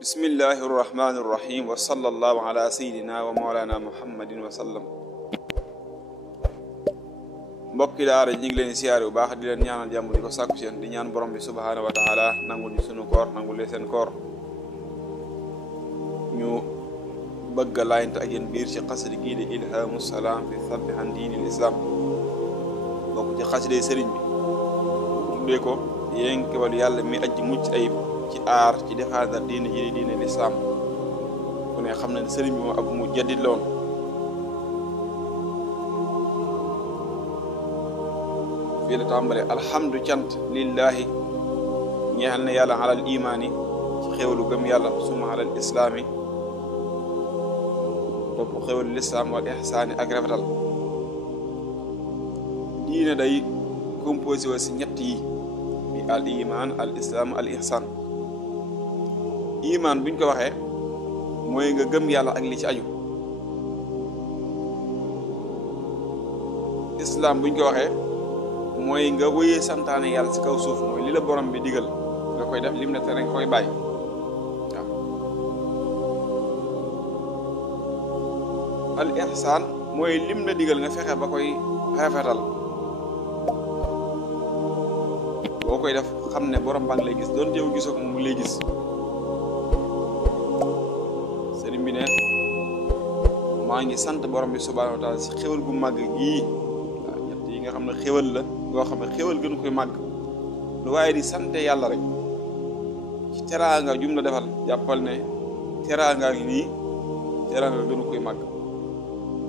bismillahi irrahmani irrahim wa sallallahu ala sayidina wa mawlana muhammadin wa sallam. mbokki daara ñi ngi leen siyaare bu baax di leen ñaanal jàmm di ko sàkku seen di ñaan borom bi subhanahu wa taala nangul ñu sunu koor nangul leen seen koor. ñu bëgg a laayante ak yéen biir ci xasida gii di ilhamu salaam fi sabbi an diinil islam bokk ci xasiday sëriñ bi tuddee ko yénkewalu yàlla mi aji mucc ayib ci aar ci défendre diine ji di diine lislaam ku ne xam na ne sëriñ bi moom ab mu jaddit loon fii la tàmbale alhamdu cant lillahi ñeexal na yàlla alal imaani ci xéwalu gëm yàlla suma alal islaami topp xéwalu lislaam wal ihsaani ak rafetal. diine day composé wa si ñett yi mi al iman al islam al ihsan. iman buñ ko waxee mooy nga gëm yàlla ak li ci aju. islam buñ ko waxee mooy nga wéyee santaane yàlla ci kaw suuf mooy li la borom bi digal nga koy def lim na tere nga koy bàyyi waaw. al ihsan mooy lim la digal nga fexe ba koy rafetal boo koy def xam ne borom baa ngi lay gis doon teew gisoo ko mu lay gis. sëriñ bi ne maa ngi sant borom bi subhanahu wa taala si xéwal gu màgg gii waaw ñett yi nga xam ne xéwal la goo xam ne xéwal gënu koy màgg lu waaye di sante yàlla rek ci teraanga jum la defal jàppal ne teraanga ngi nii teraanga gënu koy màgg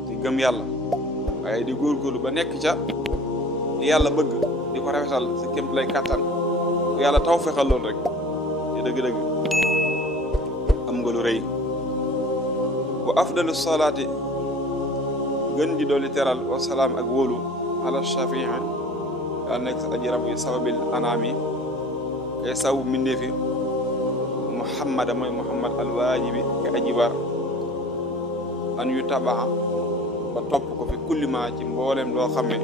di gëm yàlla waaye di góorgóorlu ba nekk ca li yàlla bëgg di ko rafetal sa kémt lay kàttan ku yàlla taw fexal loolu rek te dëgg-dëgg am nga lu rëy. wa afdalu salaati gën di dooli teral wa salaam ak wóolu ala shafii yaa nekk sa aji rabu sababil anaami kay sawu mindeefi muhammada mooy muhammad alwaajibi kay aji war an yu tabaxa ba topp ko fi kullima ci mboolem loo xam ne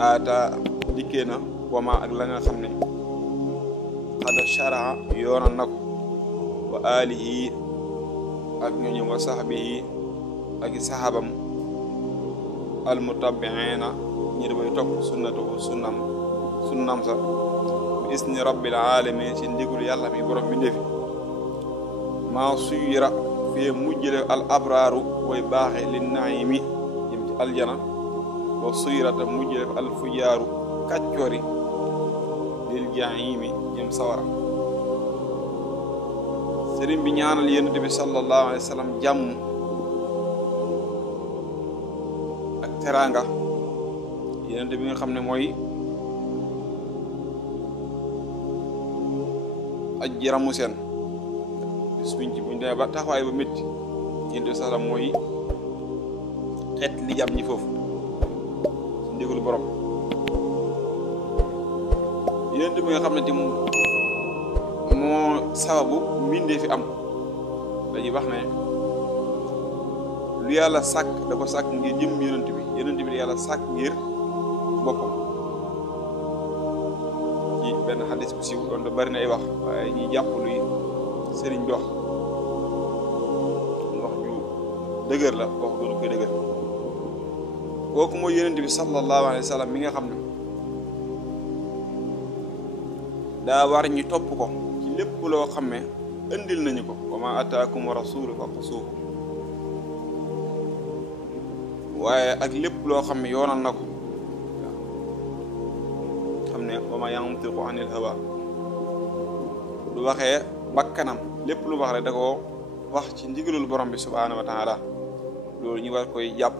aata dikkee na wama ak la nga xam ne xada sharaa yoonal na ko wa alihi ak ñooñu wa sahbihi ak i sahabam almutabiina ñi da bay topp sunnatuhu sunnam sa bi isni rabbil alamin ci ndigul yàlla mi borom bi ndefi maa suyira fii mujjle al abraaru way baaxe li naimi jëm ci aljana wa suyirata mujjle al fujaaru kàccoori lil jaimi jëm sawara. sëriñ bi ñaanal yonent bi sallallahu alayhi wa sallam jàmm ak teraanga yonent bi nga xam ne mooy aji ramu seen bis buñ demee ba taxawaay ba métti yonent bi sallam mooy xeet li jàmm ñi foofu ci ndigalu borom yonent bi nga xam ne ti moo sababu mbindee fi am dañuy wax ne lu yàlla sàkk da ko sàkk ngir jëm yonent bi yàlla sàkk ngir boppam ci benn xadis bu siiw doon da bari na ay wax waaye ñuy jàpp luy sëriñ bi wax ju dëgër la wax doonu koy dëgër kooku mooy yonent bi sallallahu alayhi wa sallam mi nga xam ne daa war ñu topp ko lépp loo xam ne indil nañu ko wa ma ataakum wa rasulu fa xusuuhu waaye ak lépp loo xam ne yoonal na ko xam ne wa ma yantiqu anil hawa du waxee bakkanam lépp lu wax rek da ko wax ci ndigalul borom bi subhanahu wa taala loolu ñu war koy jàpp.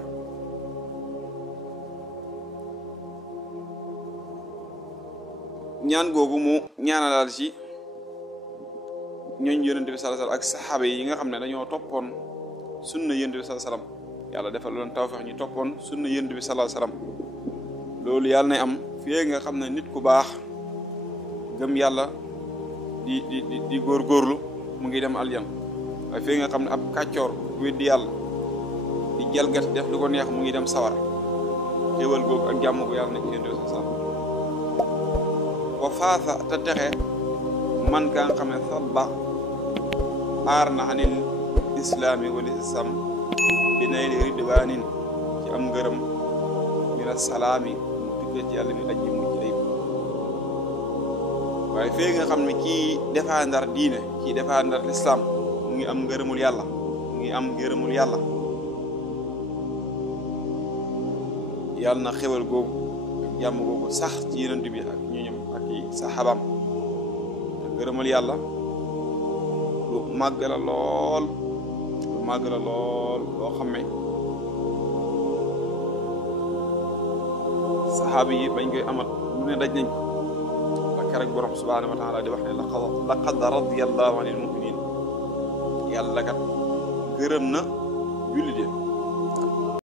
ñaan googu mu ñaanalal ci ñooñ yonent bi sallallahu alayhi wasallam ak saxaaba yi nga xam ne dañoo toppoon sunna yonent bi sallallahu alayhi wasallam yàlla defal loon tawfeex ñu toppoon sunna yonent bi sallallahu alayhi wasallam loolu yàlla nay am fii nga xam ne nit ku baax gëm yàlla di góorgóorlu mu ngi dem aljan waaye fii nga xam ne ab kàccoor weddi yàlla di jalgati def lu ko neex mu ngi dem sawara xéewal googu ak jàmm bu yàlla nekk yéen sa sax wa faasa te texe man ka nga xam ne sabba aar na anil islaami wal islam bi nayli ridwaanin ci am ngërëm mina salaami mu tukkee ci yàlla mi aji mujj lay waaye fii nga xam ne kii defaa ndar diine kii defaa ndar lislaam mu ngi am ngërëmul yàlla mu ngi am ngërëmul yàlla yàlla na xewal googu ak jàmm googu sax ci yonent bi ak ñooñam ak i saxaabam te ngërëmul yàlla lu màgg la lool loo xam ne saxaaba yi bañ koy amat lu ne daj nañ ko rek borom subhanahu wa taala di wax ne laqad radiyallahu anil mu'minin yàlla kat gërëm na jullit